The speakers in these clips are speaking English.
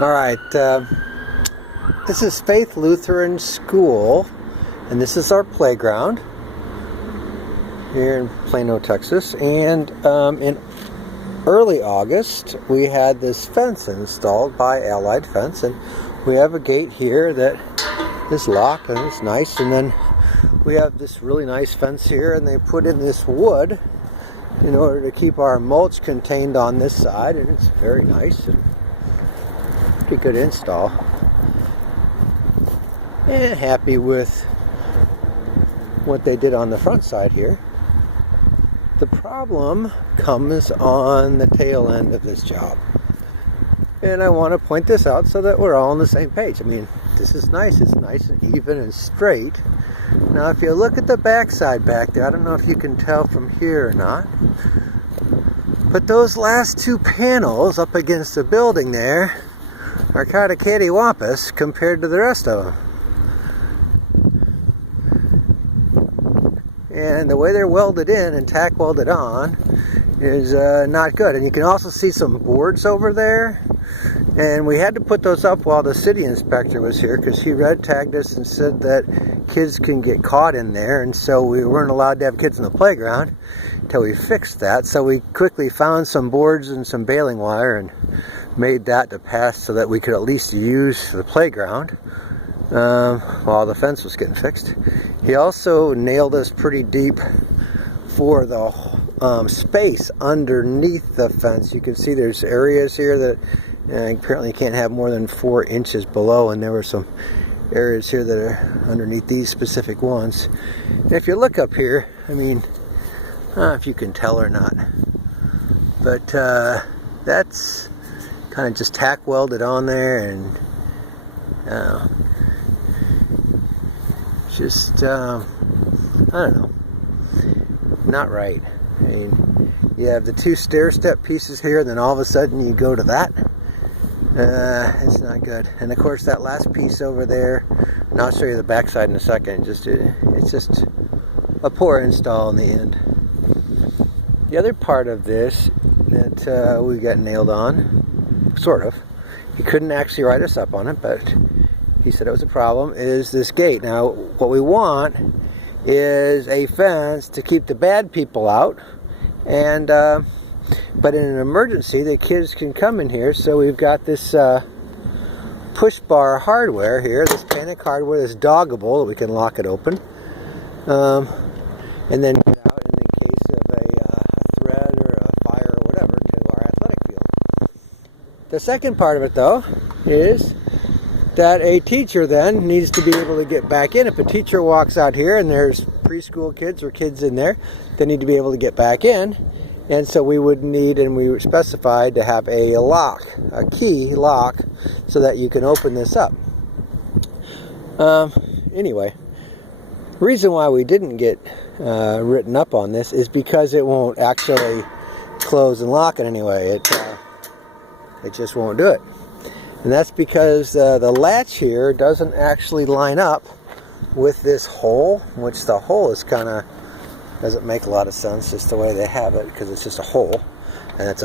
All right, this is Faith Lutheran School, and this is our playground here in Plano, Texas. And in early August, we had this fence installed by Allied Fence, and we have a gate here that is locked and it's nice. And then we have this really nice fence here, and they put in this wood in order to keep our mulch contained on this side, and it's very nice and pretty good install. And happy with what they did on the front side here. The problem comes on the tail end of this job, and I want to point this out so that we're all on the same page. I mean, this is nice. It's nice and even and straight. Now, if you look at the back side back there, I don't know if you can tell from here or not, but those last two panels up against the building there are kind of cattywampus compared to the rest of them. And the way they're welded in and tack welded on is not good. And you can also see some boards over there. And we had to put those up while the city inspector was here, because he red tagged us and said that kids can get caught in there. And so we weren't allowed to have kids in the playground until we fixed that. So we quickly found some boards and some baling wire and made that to pass so that we could at least use the playground while the fence was getting fixed. He also nailed us pretty deep for the space underneath the fence. You can see there's areas here that apparently you can't have more than 4 inches below, and there were some areas here that are underneath these specific ones. And if you look up here, I mean, I don't know if you can tell or not, but that's kind of just tack welded on there, and just I don't know, not right. I mean, you have the two stair step pieces here, then all of a sudden you go to that. It's not good. And of course that last piece over there, and I'll show you the back side in a second, it's just a poor install in the end. The other part of this that we got nailed on, sort of, he couldn't actually write us up on it, but he said it was a problem, is this gate. Now, what we want is a fence to keep the bad people out, and but in an emergency, the kids can come in here. So we've got this push bar hardware here, this panic hardware that's doggable, that we can lock it open, and then get out in the case of a threat or a fire or whatever to our athletic field. The second part of it, though, is that a teacher then needs to be able to get back in. If a teacher walks out here and there's preschool kids or kids in there, they need to be able to get back in. And so we would need, and we were specified to have a lock, a key lock, so that you can open this up. Anyway, the reason why we didn't get written up on this is because it won't actually close and lock in any way. It just won't do it. And that's because the latch here doesn't actually line up with this hole, which the hole is kind of, doesn't make a lot of sense just the way they have it, because it's just a hole, and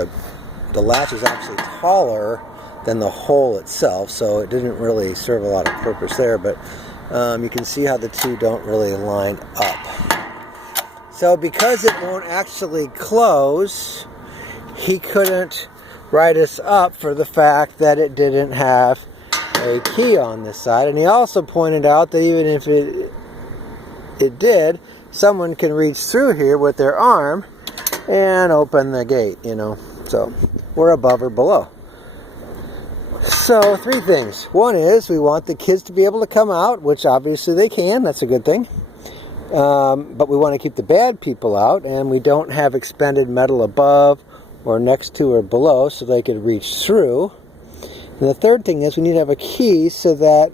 the latch is actually taller than the hole itself, so it didn't really serve a lot of purpose there. But you can see how the two don't really line up. So because it won't actually close, he couldn't write us up for the fact that it didn't have a key on this side. And he also pointed out that even if it did, someone can reach through here with their arm and open the gate, you know. So we're above or below. So 3 things. One is we want the kids to be able to come out, which obviously they can. That's a good thing. But we want to keep the bad people out, and we don't have expended metal above or next to or below so they could reach through. And the third thing is we need to have a key so that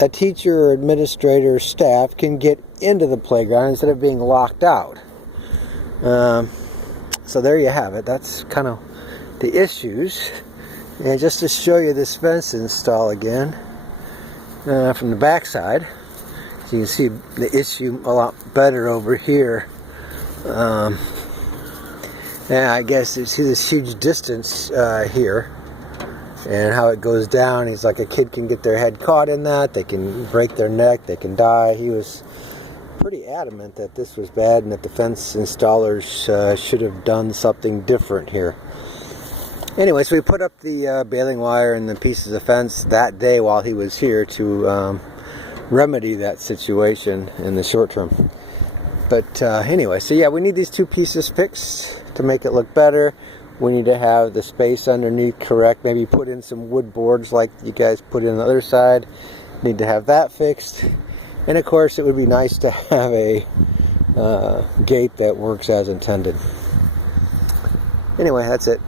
a teacher or administrator or staff can get into the playground instead of being locked out. So there you have it. That's kind of the issues. And just to show you this fence install again from the back side, so you can see the issue a lot better over here. Yeah, I guess you see this huge distance here, and how it goes down. He's like, a kid can get their head caught in that, they can break their neck, they can die. He was pretty adamant that this was bad and that the fence installers should have done something different here. Anyway, so we put up the baling wire and the pieces of fence that day while he was here to remedy that situation in the short term. But anyway, so yeah, we need these two pieces fixed to make it look better. We need to have the space underneath correct. Maybe put in some wood boards like you guys put in the other side. Need to have that fixed. And of course, it would be nice to have a gate that works as intended. Anyway, that's it.